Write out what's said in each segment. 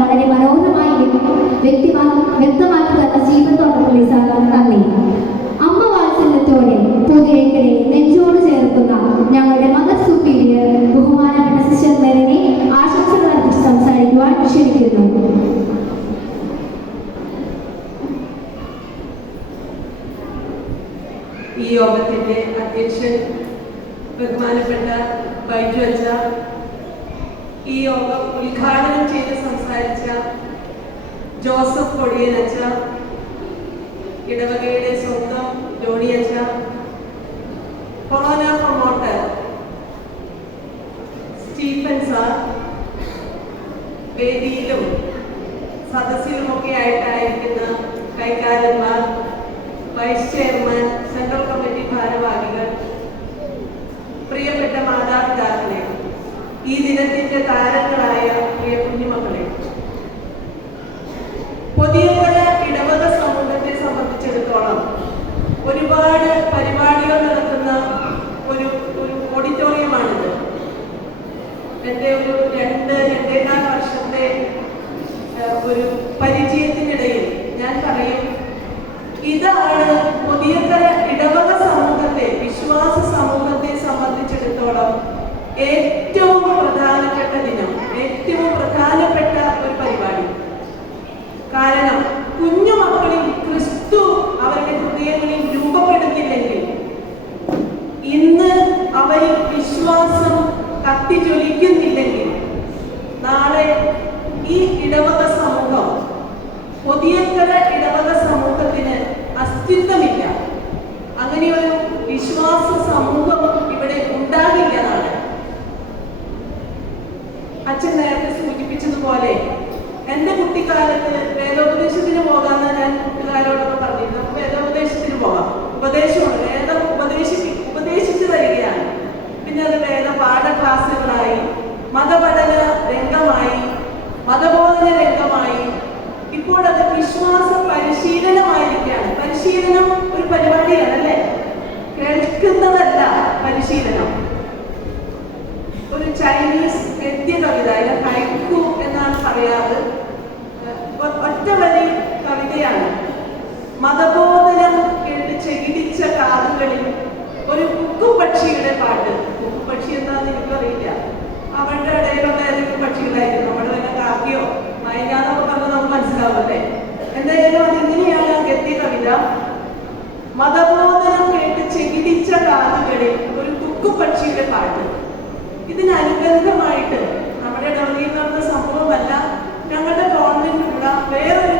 വളരെ മനോഹരമായി വ്യക്തിമാ വ്യക്തമാക്കി തന്ന ജീവത്തോട്ടപ്പള്ളി സാർ നന്ദി. അമ്മ വാത്സല്യത്തോടെ പൊതുവേക്കരെ നെഞ്ചോട് ചേർക്കുന്ന ഞങ്ങളുടെ മദർ സുപ്പീരിയർ ബഹുമാനപ്പെട്ട സിസ്റ്റർ മെറിനെ ആശംസകൾ അർപ്പിച്ച് സംസാരിക്കുവാൻ ക്ഷണിക്കുന്നു. ഈ യോഗത്തിന്റെ അധ്യക്ഷൻ ബഹുമാനപ്പെട്ട ബൈജു ഈ യോഗം ഉദ്ഘാടനം ചെയ്ത് സംസാരിച്ച ജോസഫ് കൊടിയൻ അച്ഛ ഇടവകയുടെ സ്വന്തം ഒരു പരിചയത്തിനിടയിൽ ഞാൻ പറയും ഇതാണ് പുതിയതര ഇടവക സമൂഹത്തെ വിശ്വാസ സമൂഹത്തെ സംബന്ധിച്ചിടത്തോളം ഏറ്റവും പ്രധാനപ്പെട്ട ദിനം ഏറ്റവും പ്രധാനപ്പെട്ട ഒരു പരിപാടി. കാരണം കുഞ്ഞു മക്കളിൽ ക്രിസ്തു അവരുടെ ഹൃദയങ്ങളിൽ രൂപപ്പെടുന്നില്ലെങ്കിൽ ഇന്ന് അവരിൽ വിശ്വാസം കത്തിജ്വലിക്കുന്നില്ലെങ്കിൽ দিয়ে ഗദ്യ കവിത അതിന് ഹൈക്കു എന്നാണ് പറയാറ്. ഒറ്റ വരി കവിതയാണ്. മതബോധനം കേട്ട് ചെകിടിച്ച കാതുകളിൽ ഒരു കുക്കുപക്ഷിയുടെ പാട്ട്. കുക്കുപക്ഷി എന്താണെന്ന് എനിക്കറിയില്ല. അവരുടെ ഇടയിലുള്ള ഏതെങ്കിലും പക്ഷികളായിരുന്നു നമ്മുടെ തന്നെ കാക്കിയോ മയങ്ങാന്നൊക്കെ പറഞ്ഞ് നമുക്ക് മനസ്സിലാവല്ലേ എന്തായാലും അതിങ്ങനെയാണ് ഗദ്യ കവിത? മതബോധനം കേട്ട് ചെകിടിച്ച കാതുകളിൽ ഒരു കുക്കുപക്ഷിയുടെ പാട്ട്. ഇതിനനുബന്ധമായിട്ട് നമ്മുടെ ഡൽഹിയിൽ നടന്ന സംഭവമല്ല ഞങ്ങളുടെ ഗവൺമെന്റിലുള്ള വേറൊരു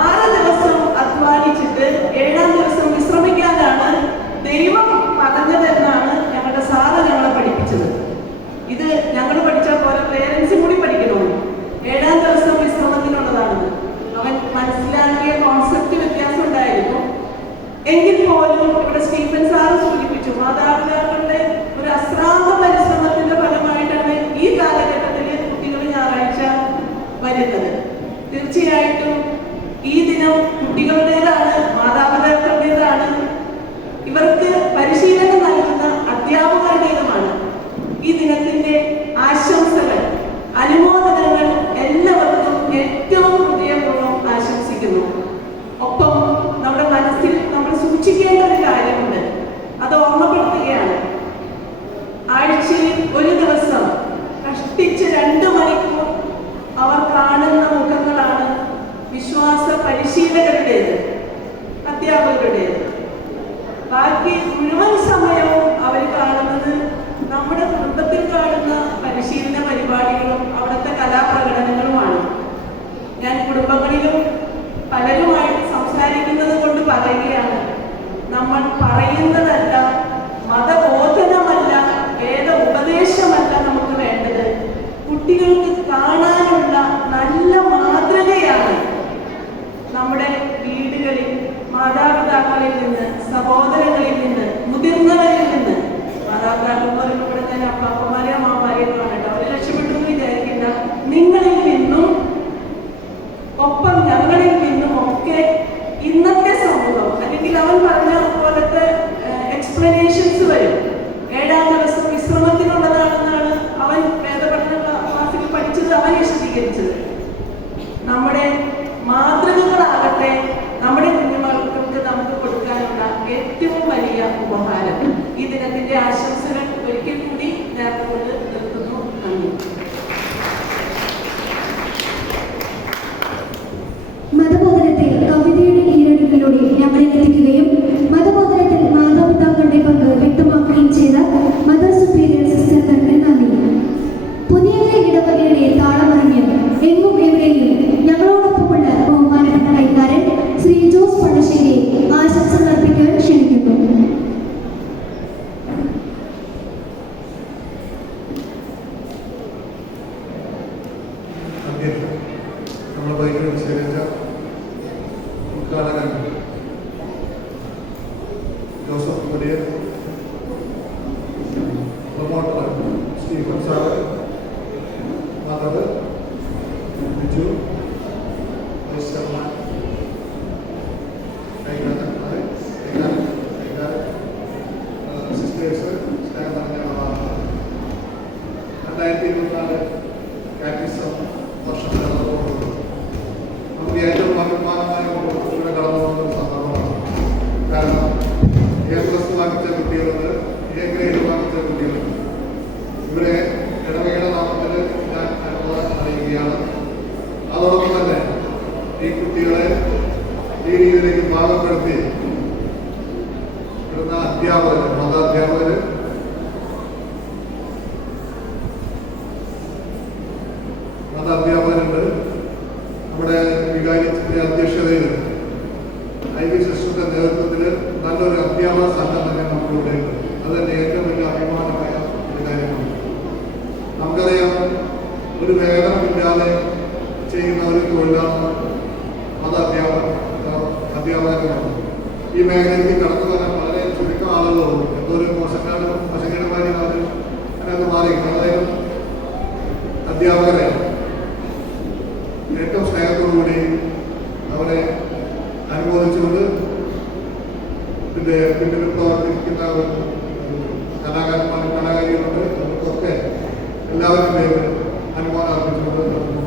ആറ് ദിവസം അധ്വാനിച്ചിട്ട് ഏഴാം ദിവസം വിശ്രമിക്കാനാണ് ദൈവം പറഞ്ഞതെന്നാണ് ഞങ്ങളുടെ സാറ് ഞങ്ങളെ പഠിപ്പിച്ചത്. ഇത് ഞങ്ങൾ പഠിച്ച പോലെ പേരൻസും കൂടി പഠിക്കണമല്ലോ ഏഴാം ദിവസം വിശ്രമത്തിനുള്ളതാണിത് അവൻ മനസ്സിലാക്കിയ കോൺസെപ്റ്റ് വ്യത്യാസം ഉണ്ടായിരുന്നു. എങ്കിൽ പോലും ഇവിടെ സ്റ്റീഫൻ സാറ് സൂചിപ്പിച്ചു മാതാപിതാക്കളുടെ ഒരു അശ്രാന്ത പരിശ്രമത്തിന്റെ ഫലമായിട്ടാണ് ഈ കാലഘട്ടത്തിൽ കുട്ടികൾ ഞായറാഴ്ച വരുന്നത്. തീർച്ചയായിട്ടും millones Він മതാധ്യാപകരുണ്ട് നമ്മുടെ വികാരിച്ചിന്റെ അധ്യക്ഷതയിൽ ഐ വി സിസ്റ്ററിന്റെ നേതൃത്വത്തിൽ നല്ലൊരു അധ്യാപക സംഘം തന്നെ നമുക്കിവിടെ ഉണ്ട്. അത് തന്നെ ഏറ്റവും വലിയ അഭിമാനമായ ഒരു കാര്യമാണ്. നമുക്കറിയാം ഒരു വേതനമില്ലാതെ ചെയ്യുന്ന ഒരു തൊഴിലാണ് മത അധ്യാപക അധ്യാപകരമാണ് ഈ മേഖലയിൽ കടന്നു വരാൻ വളരെ ചുരുക്കം ആളുകളുള്ളൂ എന്തോ ഒരു മോശക്കാരും മോശക്കേടുമാരി അവർ അതിനകത്ത് മാറി അതായത് അധ്യാപകരെ ഏറ്റവും സ്നേഹത്തോടുകൂടി അവരെ അനുമോദിച്ചുകൊണ്ട് ഇതിന്റെ പിന്നിൽ പ്രവർത്തിക്കുന്ന കലാകാരന്മാർ കലാകാരികളുണ്ട് അവർക്കൊക്കെ എല്ലാവരും പേരിൽ അനുമോദം അർപ്പിച്ചുകൊണ്ട് നിർത്തുന്നു.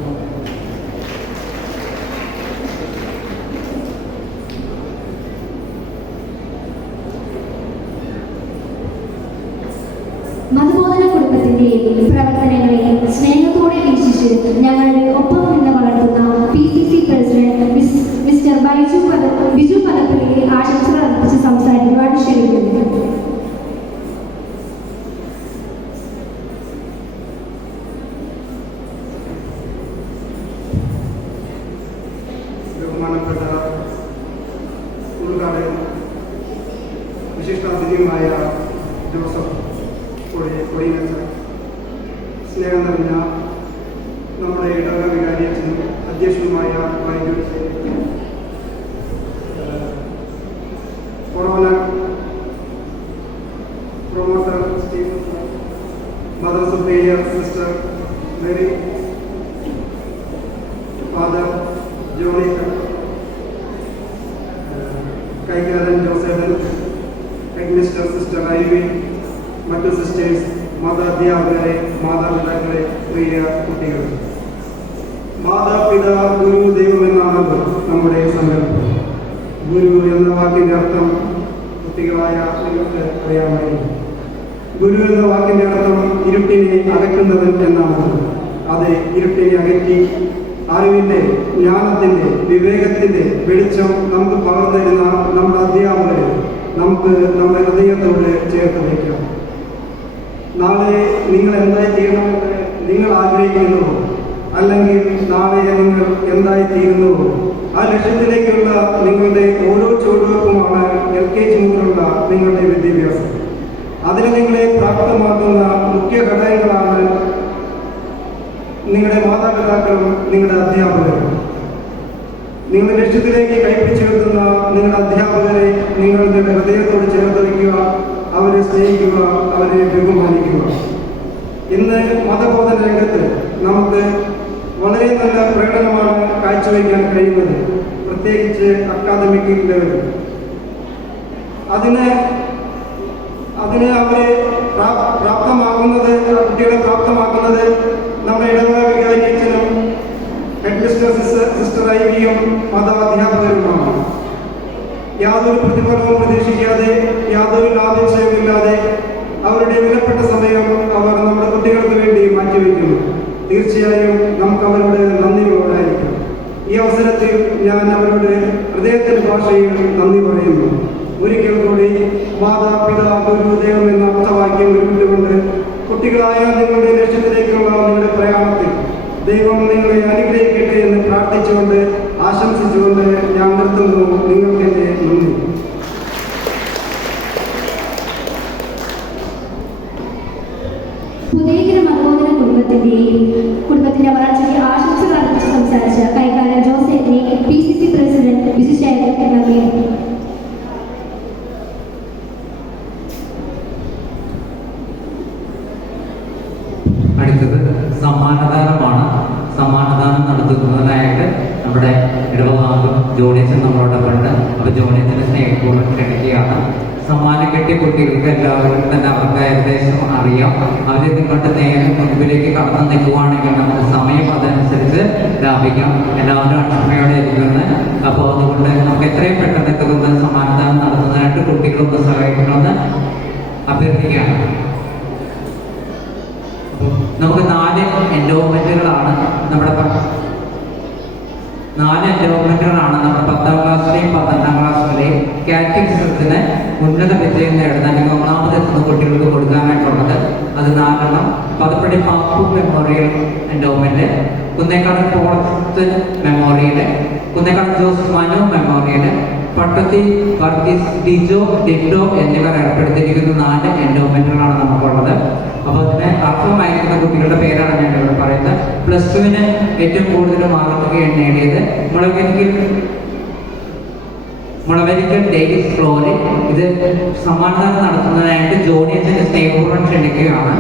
മതബോധന കുടുംബത്തിന്റെയും പ്രവർത്തനങ്ങളെ സ്നേഹത്തോടെ വീക്ഷിച്ച് ഞങ്ങളുടെ ഒപ്പം നിന്ന് വളർത്തുന്ന പി സി സി പ്രസിഡന്റ് മിസ്- മിസ്റ്റർ ബൈജു പദ ബിജു പദപ്പള്ളിയെ ആശംസകൾ അർപ്പിച്ച് സംസാരിക്കുവാൻ ക്ഷണിക്കുന്നു ബഹുമാനപ്പെട്ട ഉൾക്കാട് വിശിഷ്ടാതിഥിയുമായ ജോസഫ് കൊടി കൊടിയച്ച സ്നേഹം നിറഞ്ഞ നമ്മുടെ ഇടവക വികാരിയച്ഛനും അധ്യക്ഷനുമായ വൈദ്യുതി corona promoter Steve mother superior sister Mary father Johnny കൈകാരൻ Joseben headmistress sister അരുവിൻ മറ്റു സിസ്റ്റേഴ്സ് മാതാധ്യാപകരെ മാതാപിതാക്കളെ പ്രിയ കുട്ടികൾ. മാതാപിതാ ഗുരു ദൈവം നമ്മുടെ സങ്കല്പം. ഗുരു എന്ന വാക്കിന്റെ അർത്ഥം കുട്ടികളായ നിങ്ങൾക്ക് അറിയാമായിരുന്നു. ഗുരു എന്ന വാക്കിന്റെ അർത്ഥം ഇരുട്ടിനെ അകറ്റുന്നവൻ എന്നാണ്. അത് ഇരുട്ടിനെ അകറ്റി അറിവിന്റെ ജ്ഞാനത്തിന്റെ വിവേകത്തിന്റെ വെളിച്ചം നമുക്ക് പകർന്നു തരുന്ന നമ്മുടെ അധ്യാപകരെ നമുക്ക് നമ്മുടെ ഹൃദയത്തോട് ചേർത്ത് വയ്ക്കാം. നാളെ നിങ്ങൾ എന്തായി ചെയ്യണമെന്ന് നിങ്ങൾ ആഗ്രഹിക്കുന്നു? അല്ലെങ്കിൽ നാളെ നിങ്ങൾ എന്തായി തീരുന്നുവോ ആ ലക്ഷ്യത്തിലേക്കുള്ള നിങ്ങളുടെ ഓരോ ചുവടുവെപ്പുമാണ് എൽ കെ ജി മുതലുള്ള നിങ്ങളുടെ വിദ്യാഭ്യാസം. അതിന് നിങ്ങളെ പ്രാപ്തമാക്കുന്ന മുഖ്യ ഘടകങ്ങളാണ് നിങ്ങളുടെ മാതാപിതാക്കളും നിങ്ങളുടെ അധ്യാപകരും. നിങ്ങളുടെ ലക്ഷ്യത്തിലേക്ക് കൈപ്പിച്ചെടുത്തുന്ന നിങ്ങളുടെ അധ്യാപകരെ നിങ്ങളുടെ ഹൃദയത്തോട് ചേർത്ത് വയ്ക്കുക അവരെ സ്നേഹിക്കുക അവരെ ബഹുമാനിക്കുക. ഇന്ന് മതബോധന രംഗത്ത് നമുക്ക് വളരെ നല്ല പ്രകടനമാണ് കാഴ്ചവെക്കാൻ കഴിയുന്നത്. പ്രത്യേകിച്ച് അക്കാദമിക് ലെവലിൽ അതിന് അതിന് അവരെ പ്രാപ്തമാകുന്നത് കുട്ടികളെ പ്രാപ്തമാക്കുന്നത് നമ്മുടെ ഇടവക വികാരിയച്ഛനും ഹെഡ്മിസ്റ്റർ സിസ്റ്റർ സിസ്റ്റർ ഐവിയും മതാധ്യാപകരുമാണ്. യാതൊരു പ്രതിഫലവും പ്രതീക്ഷിക്കാതെ യാതൊരു ലാഭേച്ഛയുമില്ലാതെ അവരുടെ വിലപ്പെട്ട സമയം അവർ നമ്മുടെ കുട്ടികൾക്ക് വേണ്ടി മാറ്റിവെക്കുന്നു. തീർച്ചയായും നമുക്ക് അവരോട് നന്ദിയുള്ളവരായിരിക്കും ഈ അവസരത്തിൽ ഞാൻ അവരുടെ ഹൃദയത്തിന്റെ ഭാഷയിൽ നന്ദി പറയുന്നു. ഒരിക്കൽ കൂടി മാതാപിതാ ഗുരു പ്രാർത്ഥിച്ചുകൊണ്ട് ആശംസിച്ചുകൊണ്ട് ഞാൻ നിർത്തുന്നു. നിങ്ങൾക്ക് എന്റെ നന്ദി. ഉദയകര മനോഹര കുടുംബത്തിന്റെയും കുടുംബത്തിന്റെ വളർച്ചയ്ക്ക് ആശംസകൾ അർപ്പിച്ച് സംസാരിച്ച കൈകാരൻ ജോസേറ്റിനെ പി സി സി പ്രസിഡന്റ് വിശിഷ്ടായ നന്ദി. അടുത്തത് സമ്മാനദാനം ജോണിച്ചൻ നമ്മളോട് കണ്ട് അപ്പോൾ ജോണിയത്തിന് സ്നേഹപൂർവം ക്ഷണിക്കുകയാണ്. സമ്മാനം കിട്ടിയ കുട്ടികൾക്ക് എല്ലാവർക്കും തന്നെ അവർക്ക് ഏകദേശം അറിയാം. അവരെ നിങ്ങളുടെ നേരെ മുൻപിലേക്ക് കടന്നു നിൽക്കുവാണെങ്കിൽ നമുക്ക് സമയം അതനുസരിച്ച് ലാഭിക്കാം. എല്ലാവരും അക്ഷമയോടെ ഇരിക്കുന്നത് അപ്പോൾ അതുകൊണ്ട് നമുക്ക് എത്രയും പെട്ടെന്ന് എത്തുന്ന സമ്മാനദാനം നടത്തുന്നതിനായിട്ട് കുട്ടികളൊക്കെ സഹായിക്കണമെന്ന് അഭ്യർത്ഥിക്കുകയാണ്. നമുക്ക് നാല് എൻഡോമെന്റുകളാണ് നമ്മുടെ നാല് എൻഡോമെന്റുകളാണ് നമ്മുടെ പത്താം ക്ലാസ്സിലെയും പന്ത്രണ്ടാം ക്ലാസ്സിലെയും കാറ്റഗറിസത്തിന് ഉന്നത വിജയം നേടുന്ന അല്ലെങ്കിൽ ഒന്നാമത് എത്തുന്ന കുട്ടികൾക്ക് കൊടുക്കാനായിട്ടുള്ളത്. അത് നാലെണ്ണം. Pathappady Pappu memorial endowment Kunnekkad Polath memorial Kunnekkad Jose Manu memorial Pattathi Varghese Dijo Dindo എന്നിവർ ഏർപ്പെടുത്തിയിരിക്കുന്ന നാല് എൻഡോമെന്റുകളാണ് നമുക്കുള്ളത്. അപ്പോൾ അതിന് അർത്ഥമായിരിക്കുന്ന കുട്ടികളുടെ പേരാണ് ഞാൻ ഇവിടെ പറയുന്നത്. പ്ലസ് ടുവിന് ഏറ്റവും കൂടുതൽ മാർക്ക് നേടിയത് മുളകരിക്കൽ മുളവരിക്കൽ ഡേവിസ് ഫ്ലോറിൽ. ഇത് സമ്മാനദാനം നടത്തുന്നതിനായിട്ട് ജോണി അച്ഛന്റെ സ്നേഹപൂർവം ക്ഷണിക്കുകയാണ്.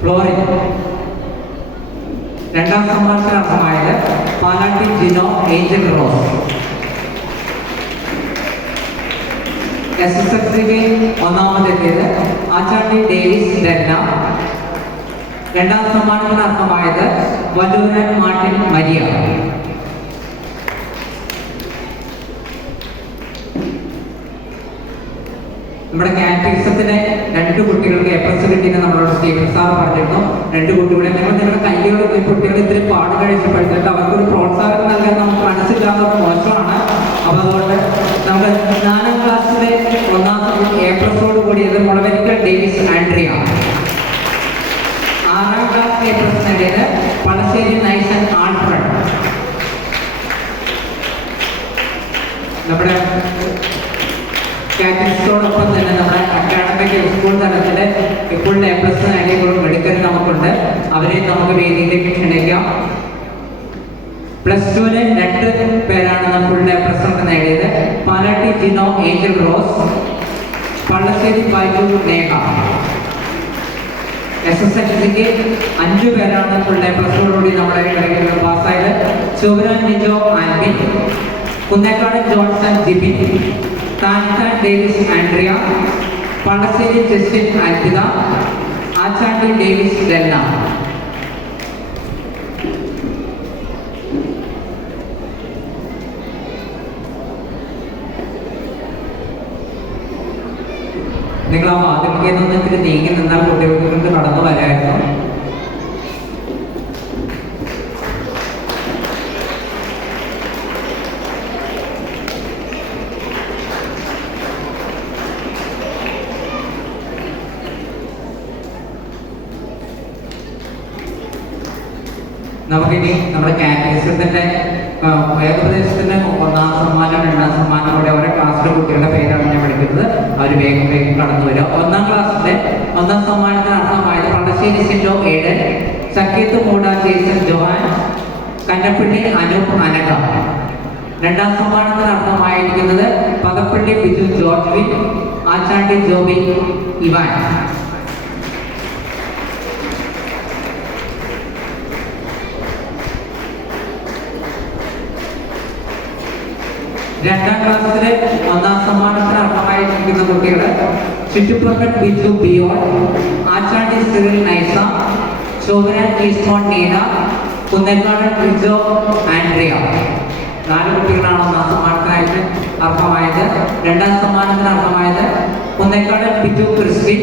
ഫ്ലോറിൽ. രണ്ടാം സമ്മാനത്തിന് അർഹമായത് Palatty Jino Angel Rose. S S F സിക്ക് ഒന്നാമതെത്തിയത് ആച്ചാണ്ടി ഡേവിസ് ഡെന്ന രണ്ടാം സമ്മാനത്തിന് അർഹമായത് വല്ലൂരൻ മാർട്ടിൻ മരിയ. നമ്മുടെ കാറ്റഗറിസത്തിന് രണ്ട് കുട്ടികൾക്ക് കിട്ടിയെന്ന് നമ്മളോട് സ്റ്റീഫൻ സാർ പറഞ്ഞിരുന്നു. രണ്ട് കുട്ടികളെ നിങ്ങൾ നിങ്ങളുടെ കയ്യിലുള്ള കുട്ടികൾ ഇത്തിരി പാട് കഴിച്ചപ്പോഴത്തേക്ക് അവർക്കൊരു പ്രോത്സാഹനം നൽകാൻ നമുക്ക് മനസ്സില്ലാത്തത് മോശമാണ്. അപ്പൊ അതുകൊണ്ട് നമ്മുടെ നാലാം ക്ലാസ്സിലെ ഒന്നാം എ പ്ലസോട് കൂടിയത് മുളവരിക്കൽ ഡേവിസ് ആൻഡ്രിയ. ആറാം ക്ലാസ് എ നേടിയത് പളശ്ശേരി നൈസൻ ആൽഫ്രഡ് നമ്മുടെ കാറ്റഗറിസോടൊപ്പം തന്നെ നമ്മുടെ സ്കൂൾ തലത്തിൽ ഇപ്പോൾ എ പ്ലസ് മെഡിക്കൽ നമുക്കുണ്ട്. അവരെ നമുക്ക് വേദിയിലേക്ക് ക്ഷണിക്കാം. പ്ലസ് ടുവിന് രണ്ട് പേരാണ് ഫുൾ എ പ്ലസ് ഒക്കെ നേടിയത്. Palatty Jino Angel Rose. Pallassery Baiju Neha S S L സിക്ക് അഞ്ചു പേരാണ് ഫുൾ എ പ്ലസോടുകൂടി നമ്മുടെ ഇടയിൽ പാസ്സായത്. ചുവരാൻ നിജോ ആൻഡി കുന്നേക്കാട് ജോൺസൺ ജിബിൻ താൻസാൻ ഡേവിസ് ആൻഡ്രിയ. പള്ളശ്ശേരി ജസ്റ്റിൻ ആറ്റിത ആച്ചാണ്ടി ഡേവിസ് ഡെന്ന നിങ്ങൾ ആ ഇത്തിരി നീങ്ങി നിന്നാൽ കുട്ടികൾക്ക് കടന്നു വരായിരുന്നു. നമുക്കിനി നമ്മുടെ കാറ്റഗറിസത്തിന്റെ വേദപ്രദേശത്തിന്റെ ഒന്നാം സമ്മാനം രണ്ടാം സമ്മാനം കൂടെ ഓരോ ക്ലാസ്സിലെ കുട്ടികളുടെ പേരാണ് ഞാൻ വിളിക്കുന്നത്. അവർ വേഗം വേഗം കടന്നു വരിക. ഒന്നാം ക്ലാസ്സിലെ ഒന്നാം സമ്മാനത്തിന് പള്ളശ്ശേരി ഏഴൻ ഏഴ് സക്കീത്ത് മൂട ജേസൻ ജോഹാൻ കന്നപ്പള്ളി അനൂപ് അനക. രണ്ടാം സമ്മാനത്തിന് അർഹമായിരിക്കുന്നത് പകപ്പള്ളി ബിജു ജോർജ് ആച്ചാണ്ടി ജോബി ഇവാൻ. രണ്ടാം ക്ലാസ്സിലെ ഒന്നാം സമ്മാനത്തിന് അർഹമായിരിക്കുന്ന കുട്ടികൾ ചുറ്റുപ്രക്കട്ട് ബിജു ബിയോൺ ആച്ചാണ്ടി സിറിൽ നൈസ ശോഭന ഈസ്മോൺ നീന കുന്നേക്കാട് ബിജോ ആൻഡ്രിയ. നാല് കുട്ടികളാണ് ഒന്നാം സമ്മാനത്തിനായിട്ട് അർഹമായത്. രണ്ടാം സമ്മാനത്തിന് അർഹമായത് കുന്നേക്കാട് ബിജു ക്രിസ്റ്റി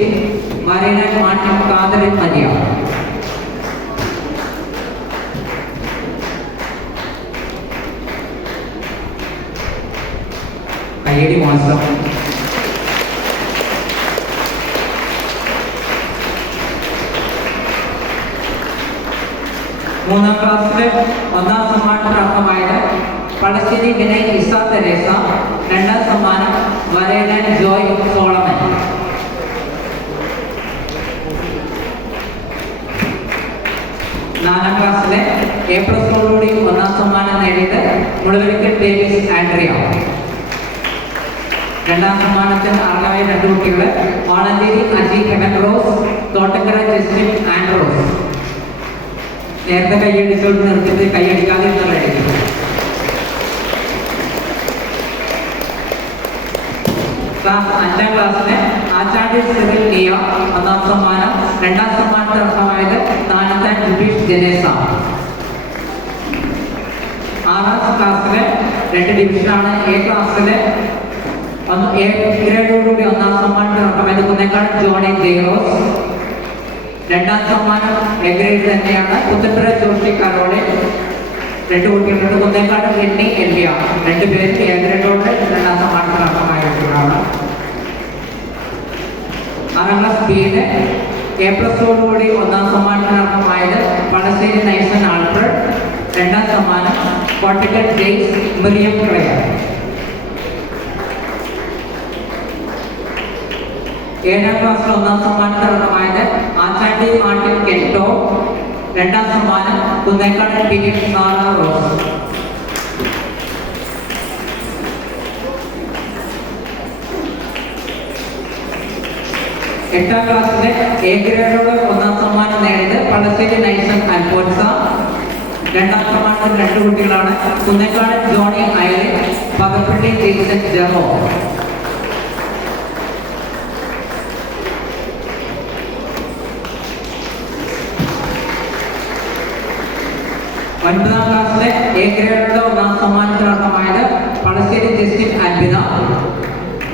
വരേനാൻ മാറ്റി കാതലിൻ മരിയ. കയ്യടി മോശം മൂന്നാം ക്ലാസ്സിലെ ഒന്നാം സമ്മാനത്തിന് അർഹമായത് പടശ്ശേരി വിനയ് ഇസ തെരേസ രണ്ടാം സമ്മാനം വരേനൻ ജോയ് സോളമൻ. നാലാം ക്ലാസ്സിലെ എ പ്ലസോടുകൂടി ഒന്നാം സമ്മാനം നേടിയത് മുളവരിക്കൽ ഡേവിസ് ആൻഡ്രിയ. രണ്ടാം സമ്മാനത്തിന് അർഹമായ രണ്ട് കുട്ടികൾ Valanchery Aji Heaven Rose Thottakkara Justin Andros നേരത്തെ കൈയടിച്ചോണ്ട് നിർത്തിയിട്ട് കൈയടിക്കാതെ എന്നുള്ളതായിരിക്കും ക്ലാസ് അഞ്ചാം ക്ലാസ്സിന് ആചാര്യ സിറിൽ ലിയ ഒന്നാം സമ്മാനം. രണ്ടാം സമ്മാനത്തിന് അർഹമായത് നാനത്താൻ ജുബീഷ് ജനേസ. ആറാം ക്ലാസ്സിലെ രണ്ട് ഡിവിഷനാണ് എ ക്ലാസ്സിലെ ഒന്ന് ഗ്രേഡോടുകൂടി ഒന്നാം സമ്മാനത്തിന് അർഹമായത് കുന്നേക്കാട് ജോണി ജെയ്റോസ്. രണ്ടാം സമ്മാനം എ ഗ്രേഡ് തന്നെയാണ്. പുത്തൻപുര ജോഷി കരോളെ. രണ്ട് കുട്ടികളുണ്ട്. കുന്നേക്കാട് എണ്ണി എല്ലിയ രണ്ടുപേരും എ ഗ്രേഡോട് രണ്ടാം സമ്മാനത്തിന് അർഹമായിട്ടുള്ളതാണ് ആറാം ക്ലാസ് ബിയിൽ എ പ്ലസോടുകൂടി ഒന്നാം സമ്മാനത്തിന് അർഹമായത് പടശ്ശേരി നൈസൻ ആൽഫ്രഡ്. രണ്ടാം സമ്മാനം കോട്ടക്കൽ ജെയ്സ് മിറിയം ക്രയർ ഏഴാം ക്ലാസ്സിൽ ഒന്നാം സമ്മാനത്തിന് അർഹമായത് ആചാണ്ടി മാർട്ടിൻ കെട്ടോ. രണ്ടാം സമ്മാനം Kunnekkad P S Sara Rose. എട്ടാം ക്ലാസ്സിലെ എ ഒന്നാം സമ്മാനം നേടിയത് പള്ളശ്ശേരി നൈസൻ അൽഫോൻസ. രണ്ടാം സമ്മാനത്തിൽ രണ്ട് കുട്ടികളാണ് കുന്നേക്കാട് ജോണി അയൽ പകപ്പള്ളി ജെയ്സൺ ജെറോ. ഒൻപതാം ക്ലാസ്സിലെ എ ഗ്രേഡോടെ ഒന്നാം സമ്മാനത്തിനർത്ഥമായത് പളശ്ശേരി ജസ്റ്റിൻ അൽബിന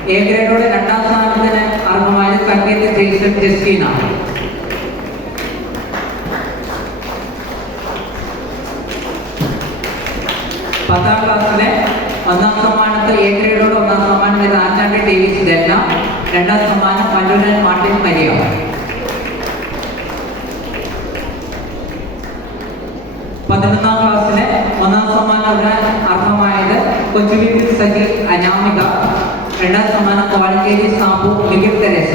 എ ഗ്രേഡോടെ രണ്ടാം സ്ഥാനത്തിന് അർഹമായത് സംഗീത ജെയ്സൺ ജസ്റ്റിന. പത്താം ക്ലാസ്സിലെ ഒന്നാം സമ്മാനത്തിൽ എ ഗ്രേഡോടെ ഒന്നാം സമ്മാനം ആച്ചാണ്ടി ഡേവിസ് ഡെല്ല രണ്ടാം സമ്മാനം മല്ലുരൻ മാർട്ടിൻ മരിയ പതിനൊന്നാം ക്ലാസ്സിലെ ഒന്നാം സമ്മാനം വരാൻ അർഹമായത് കൊച്ചുവീട്ടിൽ സഖി അനാമിക രണ്ടാം സമ്മാനം കോലഞ്ചേരി സാബു മികിർ തെരേസ.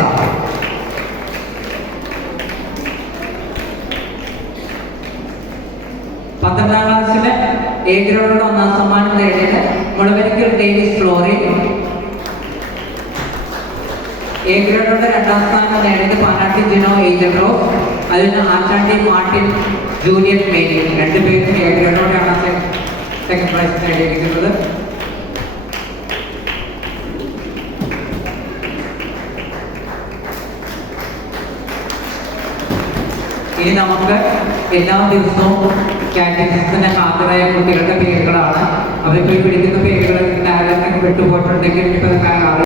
പന്ത്രണ്ടാം ക്ലാസ്സിലെ എ ഗ്രേഡോട് ഒന്നാം സമ്മാനം നേടിയത് മുളവരിക്കൽ ഡേവിസ് ഫ്ലോറി എ ഗ്രേഡോട് രണ്ടാം സ്ഥാനം നേടിയത് പാനാട്ടി ജിനോ റോസ് അതിന് ആറ്റാണ്ടി മാർട്ടിൻ ജൂനിയർ മേരി. രണ്ടുപേരും എ ഗ്രേഡോടെയാണ് സെക്കൻഡ് പ്രൈസ് നേടിയിരിക്കുന്നത്. ഇനി നമുക്ക് എല്ലാ ദിവസവും കാറ്റഗറിസിന് ഹാജരായ കുട്ടികളുടെ പേരുകളാണ്. അവരിപ്പോൾ പിടിക്കുന്ന പേരുകൾ പെട്ടുപോയിട്ടുണ്ടെങ്കിൽ വിട്ടുപോയിട്ടുണ്ടെങ്കിൽ ഇപ്പൊ